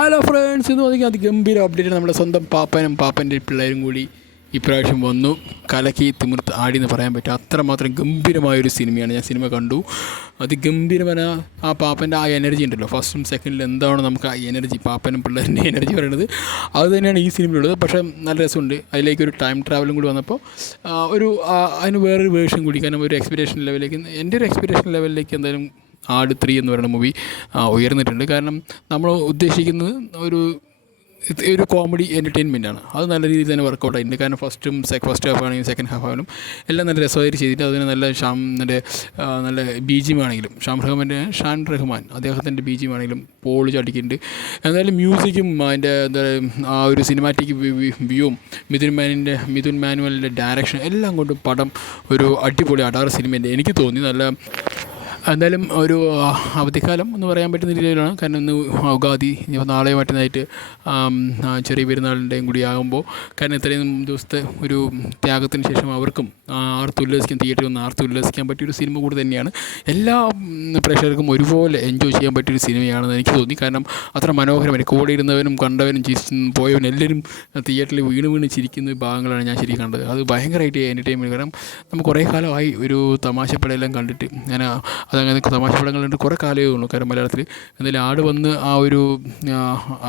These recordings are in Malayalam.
ഹലോ ഫ്രണ്ട്സ്, എന്ന് പറഞ്ഞാൽ അതിഗംഭീര അപ്ഡേറ്റ് നമ്മുടെ സ്വന്തം പാപ്പനും പാപ്പൻ്റെ പിള്ളേരും കൂടി ഇപ്രാവശ്യം വന്നു കലക്കി തിമിർത്ത് ആടി എന്ന് പറയാൻ പറ്റും. അത്രമാത്രം ഗംഭീരമായൊരു സിനിമയാണ്. ഞാൻ സിനിമ കണ്ടു. അതിഗംഭീരമായ ആ പാപ്പൻ്റെ ആ എനർജി ഉണ്ടല്ലോ, ഫസ്റ്റും സെക്കൻഡിൽ എന്താണ് നമുക്ക് ആ എനർജി, പാപ്പനും പിള്ളേരുടെ എനർജി പറയുന്നത് അത് തന്നെയാണ് ഈ സിനിമയിലുള്ളത്. പക്ഷേ നല്ല രസമുണ്ട്. അതിലേക്കൊരു ടൈം ട്രാവലും കൂടി വന്നപ്പോൾ അതിന് വേറൊരു വേർഷൻ കൂടി, കാരണം ഒരു എക്സ്പെക്റ്റേഷൻ ലെവലിലേക്ക്, എൻ്റെ ഒരു എക്സ്പെക്റ്റേഷൻ ലെവലിലേക്ക് എന്തായാലും ആട് 3 എന്ന് പറയുന്ന മൂവി ഉയർന്നിട്ടുണ്ട്. കാരണം നമ്മൾ ഉദ്ദേശിക്കുന്നത് ഒരു കോമഡി എൻ്റർടൈൻമെൻറ്റാണ്. അത് നല്ല രീതിയിൽ തന്നെ വർക്കൗട്ട് ആയിട്ടുണ്ട്. കാരണം ഫസ്റ്റ് ഹാഫ് ആണെങ്കിലും സെക്കൻഡ് ഹാഫ് ആണെങ്കിലും എല്ലാം നല്ല രസമായിട്ട് ചെയ്തിട്ട് അതിന് നല്ല ബീജിയമാണെങ്കിലും ഷാൻ റഹ്മാൻ അദ്ദേഹത്തിൻ്റെ ബീജിയമാണെങ്കിലും പോളി ചടിക്കുന്നുണ്ട്. എന്തായാലും മ്യൂസിക്കും അതിൻ്റെ ആ ഒരു സിനിമാറ്റിക് വ്യൂവും മിഥുൻ മാനുവലിൻ്റെ ഡയറക്ഷൻ എല്ലാം കൊണ്ടും പടം ഒരു അടിപൊളി അടാറ് സിനിമേൻ്റെ എനിക്ക് തോന്നി. എന്തായാലും ഒരു അവധിക്കാലം എന്ന് പറയാൻ പറ്റുന്ന രീതിയിലാണ്. കാരണം ഇന്ന് ഉഗാദി, ഇനിയിപ്പോൾ നാളെ മറ്റന്നായിട്ട് ചെറിയ പെരുന്നാളിൻ്റെയും കൂടി ആകുമ്പോൾ, കാരണം ഇത്രയും ദിവസത്തെ ഒരു ത്യാഗത്തിന് ശേഷം അവർക്കും തിയേറ്ററിൽ ഒന്ന് ആർത്തുല്ലസിക്കാൻ പറ്റിയൊരു സിനിമ കൂടി തന്നെയാണ്. എല്ലാ പ്രേക്ഷകർക്കും ഒരുപോലെ എൻജോയ് ചെയ്യാൻ പറ്റിയൊരു സിനിമയാണെന്ന് എനിക്ക് തോന്നി. കാരണം അത്ര മനോഹരമായി കൂടെ ഇരുന്നവനും കണ്ടവനും പോയവനും എല്ലാവരും തിയേറ്ററിൽ വീണ് ചിരിക്കുന്ന ഭാഗങ്ങളാണ് ഞാൻ ശരിക്കും കണ്ടത്. അത് ഭയങ്കരമായിട്ട് എൻ്റർടൈൻമെൻറ്റ്. കാരണം നമുക്ക് കുറേ കാലമായി ഒരു തമാശപ്പടയെല്ലാം കണ്ടിട്ട്, ഞാൻ അതങ്ങനെ തമാശ പടങ്ങളുണ്ട് കുറേ കാലമേ ഉള്ളൂ. കാരണം മലയാളത്തിൽ എന്തായാലും ആട് വന്ന്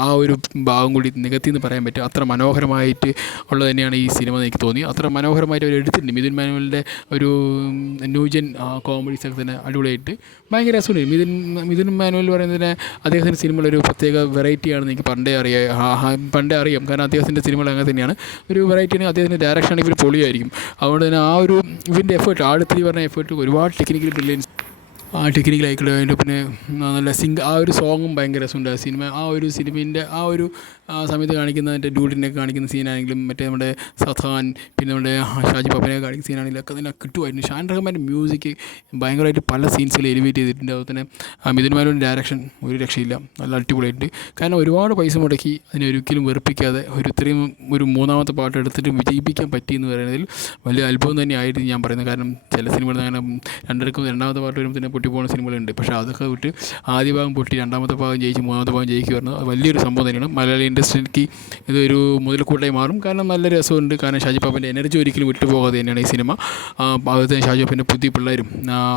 ആ ഒരു ഭാഗം കൂടി നികത്തി എന്ന് പറയാൻ പറ്റും. അത്ര മനോഹരമായിട്ട് ഉള്ളത് തന്നെയാണ് ഈ സിനിമ എന്ന് എനിക്ക് തോന്നി. അത്ര മനോഹരമായിട്ട് അവർ എടുത്തിട്ടുണ്ട്. മിഥുൻ മാനുവലിൻ്റെ ഒരു ന്യൂജൻ കോമഡീസ് ഒക്കെ തന്നെ അടിപൊളിയായിട്ട് ഭയങ്കര രസമുണ്ട്. മിഥുൻ മാനുവൽ പറയുന്നതിന് അദ്ദേഹത്തിൻ്റെ സിനിമകളൊരു പ്രത്യേക വെറൈറ്റിയാണെന്ന് എനിക്ക് പണ്ടേ അറിയാം. കാരണം അദ്ദേഹത്തിൻ്റെ സിനിമകൾ അങ്ങനെ തന്നെയാണ്, ഒരു വെറൈറ്റിയാണ്. അദ്ദേഹത്തിൻ്റെ ഡയറക്ഷൻ ആണെങ്കിൽ പൊളിയായിരിക്കും. അതുകൊണ്ട് തന്നെ ആ ഒരു ഇവൻ്റെ എഫേർട്ട്, ആട് 3 പറഞ്ഞ എഫേർട്ട് ഒരുപാട് ടെക്നിക്കൽ ബ്രില്യൻസ്, ടെക്നിക്കലായിക്കോട്ടെ. അതിൻ്റെ പിന്നെ നല്ല ആ ഒരു സോങ്ങും ഭയങ്കര രസമുണ്ട്. ആ ഒരു സിനിമേൻ്റെ ആ ഒരു സമയത്ത് കാണിക്കുന്നതിൻ്റെ ഡ്യൂഡിനെയൊക്കെ കാണിക്കുന്ന സീനാണെങ്കിലും, മറ്റേ നമ്മുടെ സഥാൻ, പിന്നെ നമ്മുടെ ഷാജി പാപ്പനെയൊക്കെ കാണിക്കുന്ന സീനാണെങ്കിലും ഒക്കെ തന്നെ കിട്ടുമായിരുന്നു. ഷാൻ റഹ്മാൻ്റെ മ്യൂസിക് ഭയങ്കരമായിട്ട് പല സീൻസിൽ എലിവേറ്റ് ചെയ്തിട്ടുണ്ട്. അതുപോലെ തന്നെ മിഥുൻ മാനുവലിൻ്റെ ഡയറക്ഷൻ ഒരു രക്ഷയില്ല, നല്ല അടിപൊളിയായിട്ട്. കാരണം ഒരുപാട് പൈസ മുടക്കി അതിനെ ഒരിക്കലും വെറുപ്പിക്കാതെ ഒരു മൂന്നാമത്തെ പാട്ട് എടുത്തിട്ട് വിജയിപ്പിക്കാൻ പറ്റിയെന്ന് പറയുന്നതിൽ വലിയ അത്ഭുതം തന്നെയായിട്ട് ഞാൻ പറയുന്നത്. കാരണം ചില സിനിമകൾ അങ്ങനെ രണ്ടാമത്തെ പാട്ട് വരുമ്പോൾ തന്നെ പൊട്ടിപ്പോകുന്ന സിനിമകളുണ്ട്. പക്ഷേ അതൊക്കെ വിട്ട് ആദ്യ ഭാഗം പൊട്ടി രണ്ടാമത്തെ ഭാഗം ജയിച്ച് മൂന്നാമത്തെ ഭാഗം ജയിക്കുക പറഞ്ഞത് വലിയൊരു സംഭവം തന്നെയാണ്. മലയാളി ഇൻഡസ്ട്രിക്ക് ഇതൊരു മുതൽക്കൂട്ടായി മാറും. കാരണം നല്ല രസമുണ്ട്. കാരണം ഷാജി പാപ്പൻ്റെ എനർജി ഒരിക്കലും വിട്ടുപോകാതെ തന്നെയാണ് ഈ സിനിമ. അതുപോലെ ഷാജി പാപ്പൻ്റെ പുതിയ പിള്ളേരും,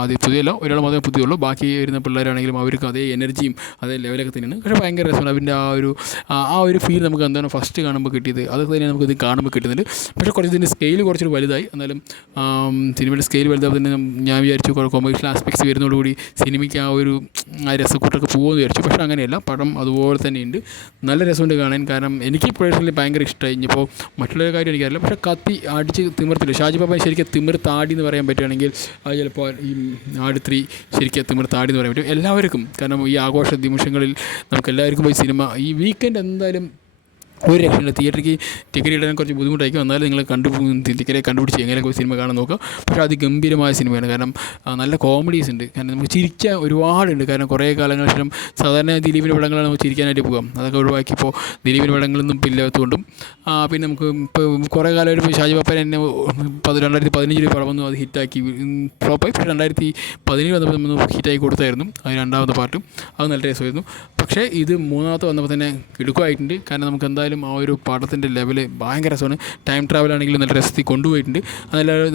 അത് പുതിയല്ല, ഒരാൾ മാത്രമേ പുതിയുള്ളൂ, ബാക്കി വരുന്ന പിള്ളേരാണെങ്കിലും അവർക്ക് അതേ എനർജിയും അതേ ലെവലൊക്കെ തന്നെയാണ്. പക്ഷേ ഭയങ്കര രസമാണ്. അവൻ്റെ ആ ഒരു ഫീൽ നമുക്ക് എന്താണ് ഫസ്റ്റ് കാണുമ്പോൾ കിട്ടിയത്, അതൊക്കെ തന്നെയാണ് നമുക്കിത് കാണുമ്പോൾ കിട്ടുന്നുണ്ട്. പക്ഷേ ഇതിൻ്റെ സ്കെയിൽ കുറച്ചൊരു വലുതായി. എന്നാലും സിനിമയുടെ സ്കെയിൽ വലുതാകുമ്പോൾ തന്നെ ഞാൻ വിചാരിച്ചു കൊമേഴ്ഷ്യൽ ആസ്പെക്ട്സ് വരുന്നതോടുകൂടി സിനിമയ്ക്ക് ആ ഒരു രസക്കൂട്ടൊക്കെ പോകുമെന്ന് വിചാരിച്ചു. പക്ഷേ അങ്ങനെയല്ല, പടം അതുപോലെ തന്നെയുണ്ട്. നല്ല രസമുണ്ട് കാണാൻ. കാരണം എനിക്ക് പേഴ്സണലി ഭയങ്കര ഇഷ്ടമായി. ഇനിയിപ്പോൾ മറ്റുള്ള കാര്യം എനിക്കറിയില്ല, പക്ഷേ കത്തി അടിച്ച് തിമിർത്തില്ല. ഷാജി പാപ്പൻ ശരിക്കും തിമിർത്താടി എന്ന് പറയാൻ പറ്റുകയാണെങ്കിൽ അത് ചിലപ്പോൾ ഈ ആട് 3 ശരിക്കും തിമിർത്താടി എന്ന് പറയാൻ പറ്റും എല്ലാവർക്കും. കാരണം ഈ ആഘോഷ നിമിഷങ്ങളിൽ നമുക്ക് എല്ലാവർക്കും പോയി സിനിമ ഈ വീക്കെൻഡ് എന്തായാലും ഒരു രക്ഷയില്ല. തിയേറ്ററിലേക്ക് ടിക്കറ്റ് ഇടാൻ കുറച്ച് ബുദ്ധിമുട്ടായിരിക്കും. എന്നാലും നിങ്ങൾ ടിക്കറ്റ് കണ്ടുപിടിച്ച് എങ്ങനെയൊക്കെ ഒരു സിനിമ കാണാൻ നോക്കുക. പക്ഷേ അതിഗംഭീരമായ സിനിമയാണ്. കാരണം നല്ല കോമഡീസ് ഉണ്ട്. കാരണം നമുക്ക് ചിരിക്കാൻ ഒരുപാടുണ്ട്. കാരണം കുറേ കാലങ്ങൾക്ക് ശേഷം സാധാരണ ദിലീപിൻ്റെ പടങ്ങളാണ് നമുക്ക് ചിരിക്കാനായിട്ട് പോകാം. അതൊക്കെ ഒഴിവാക്കി ഇപ്പോൾ ദിലീപിൻ്റെ പടങ്ങളൊന്നും ഇല്ലാത്തതുകൊണ്ടും പിന്നെ നമുക്ക് ഇപ്പോൾ കുറേ കാലമായിട്ട് ഇപ്പോൾ ഷാജി പാപ്പൻ എന്നെ 2015 പടം വന്നു, അത് ഹിറ്റാക്കി ഫ്ലോപ്പായി. പക്ഷേ 2017 വന്നപ്പോൾ ഹിറ്റാക്കി കൊടുത്തായിരുന്നു അത് രണ്ടാമത്തെ പാർട്ടും. അത് നല്ല രസമായിരുന്നു. പക്ഷേ ഇത് മൂന്നാമത്തെ വന്നപ്പോൾ തന്നെ കിടുക്കമായിട്ടുണ്ട്. കാരണം നമുക്ക് എന്തായാലും ആ ഒരു പടത്തിൻ്റെ ലെവല് ഭയങ്കര രസമാണ്. ടൈം ട്രാവലാണെങ്കിലും നല്ല രസത്തിൽ കൊണ്ടുപോയിട്ടുണ്ട്.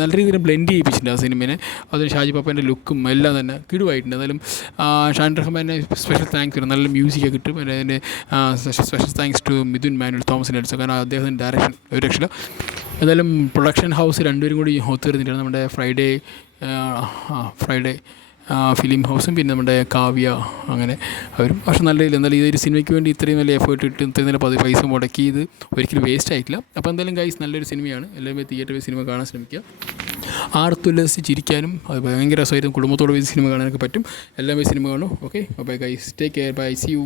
നല്ല രീതിയിൽ ബ്ലെൻഡ് ചെയ്യിപ്പിച്ചിട്ടുണ്ട് ആ സിനിമേനെ. അതിന് ഷാജി പാപ്പൻ്റെ ലുക്കും എല്ലാം തന്നെ കിടുവായിട്ടുണ്ട്. എന്നാലും ഷാൻ റഹ്മാനെ സ്പെഷ്യൽ താങ്ക്സ്, നല്ല മ്യൂസിക്കൊക്കെ കിട്ടും. അതിൻ്റെ special thanks to Mithun Manuel, Thomas Edison. കാരണം അദ്ദേഹത്തിൻ്റെ ഡയറക്ഷൻ ഒരു രക്ഷയില്ല. എന്തായാലും പ്രൊഡക്ഷൻ ഹൗസ് രണ്ടുപേരും കൂടി ഒത്തുവരുന്നിട്ടാണ് നമ്മുടെ ഫ്രൈഡേ ഫിലിം ഹൗസും പിന്നെ നമ്മുടെ കാവ്യ, അങ്ങനെ അവരും. പക്ഷേ നല്ല രീതിയിൽ എന്തായാലും ഇതൊരു സിനിമയ്ക്ക് വേണ്ടി ഇത്രയും നല്ല എഫേർട്ട് ഇട്ട് ഇത്രയും നല്ല പൈസ മുടക്കി ഇത് ഒരിക്കലും വേസ്റ്റ് ആയിട്ടില്ല. അപ്പോൾ എന്തായാലും ഗൈസ് നല്ലൊരു സിനിമയാണ്. എല്ലാവരും തിയേറ്ററിൽ സിനിമ കാണാൻ ശ്രമിക്കുക. ആർത്തുല്ലസിച്ച് ചിരിക്കാനും അത് ഭയങ്കര രസമായിരുന്നു. കുടുംബത്തോട് പോയി സിനിമ കാണാനൊക്കെ പറ്റും. എല്ലാവരും സിനിമ കാണും. Okay, bye guys, take care, bye, see U.